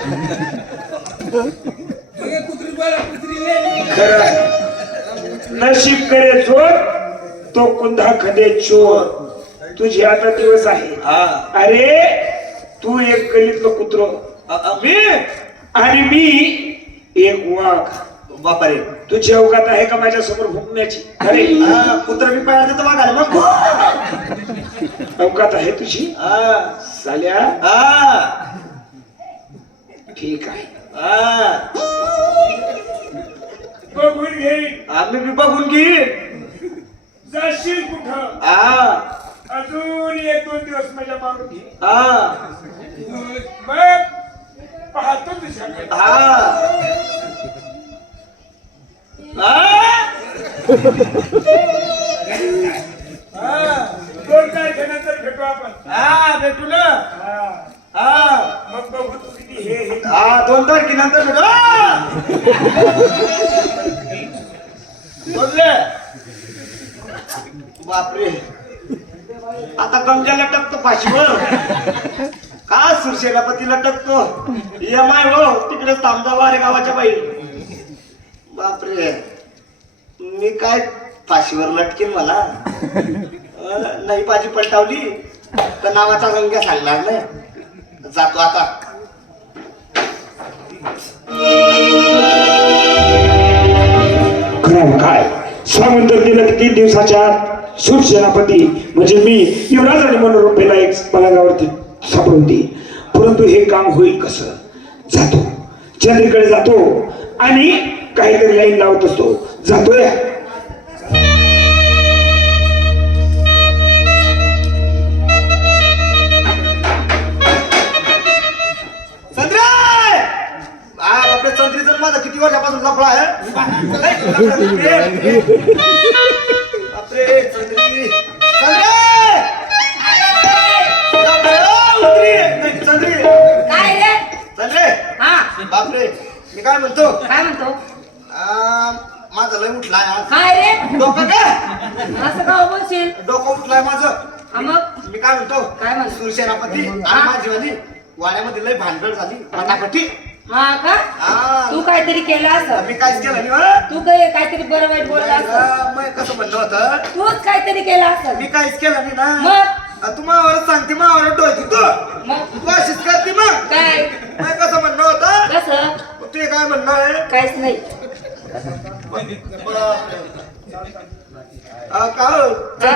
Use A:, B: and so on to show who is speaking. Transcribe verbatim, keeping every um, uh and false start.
A: खरं नशीब करे चोर तो कुंधा खदे चोर. तुझे आता दिवस आहे. अरे तू एक गलीतलं कुत्र
B: मी
A: आणि मी एक वाघ.
B: बापारे
A: तुझी अवकात आहे का माझ्या समोर भुंकण्याची? अरे
B: कुत्र मी पाहिजे तर वागायला मग
A: अवकात आहे तुझी?
B: हा
A: साल्या
B: हा
A: ठीक आहे.
B: हा
A: बघून घे.
B: आम्ही बी बघून घे.
A: जाशील कुठं?
B: हा
A: अजून एक दोन दिवस माझ्या मारून घे.
B: हा
A: मग पाहतो तुझ्याकडे.
B: हा
A: दोन तारखेनंतर भेटू आपण.
B: हा भेटू ना.
A: हा.
B: हा
A: मग बघू तू किती हे हे
B: हा दोन तारखेनंतर भेटू. बोलले बापरे आता गंग्याला टकतो फाशीवर का सुरसेनापतीला टकतो. एम आय हो तिकडे तामदावारे गावाच्या बाई. बापरे मी काय फाशीवर लटकेन मला अं, नाही बाजी पलटावली तर नावाचा गंग्या सांगणार नाही. जातो आता.
A: खरं काय स्वामंतर दिलं की तीन दिवसाच्या आत सुरसेनापती म्हणजे मी युवराज आणि मनोरंपेला एक पलंगावरती सापडून दे. परंतु हे काम होईल कसं? जातो चंद्रीकडे जातो आणि काहीतरी लाईन लावत असतो. जातोय
B: चंद्री जर माझा किती वर्षापासून लफडा आहे. बापरे चंद्री चंद्री
C: काय रे?
B: चंद्रे
C: हा
B: बापरे मी काय म्हणतो
C: काय म्हणतो?
B: माझं लय उठलाय आज.
C: काय रे?
B: डोकं काय
C: असं का बोलशील?
B: डोकं उठलाय माझं.
C: हा मग
B: मी काय म्हणतो
C: काय म्हणतो?
B: सुरसेनापती आणि माझी वाली वाड्यामध्ये लय भानगड झाली पटापटी.
C: हा का?
B: हा.
C: तू काहीतरी केलं असं.
B: मी काहीच केलं नाही हं?
C: तू काही काहीतरी बरं वाईट बोलला असं.
B: मग कसं म्हणलं होतं
C: तूच काहीतरी केलं असं.
B: मी काहीच केलं नाही ना.
C: मग
B: तू मावावरच सांगते मावावर डोळती तू
C: मग
B: तू अशीच करते मग.
C: काय
B: मग कसं म्हणणं होतं
C: कसं?
B: ते काय म्हणणं आहे
C: काहीच नाही.
B: अं, का हो?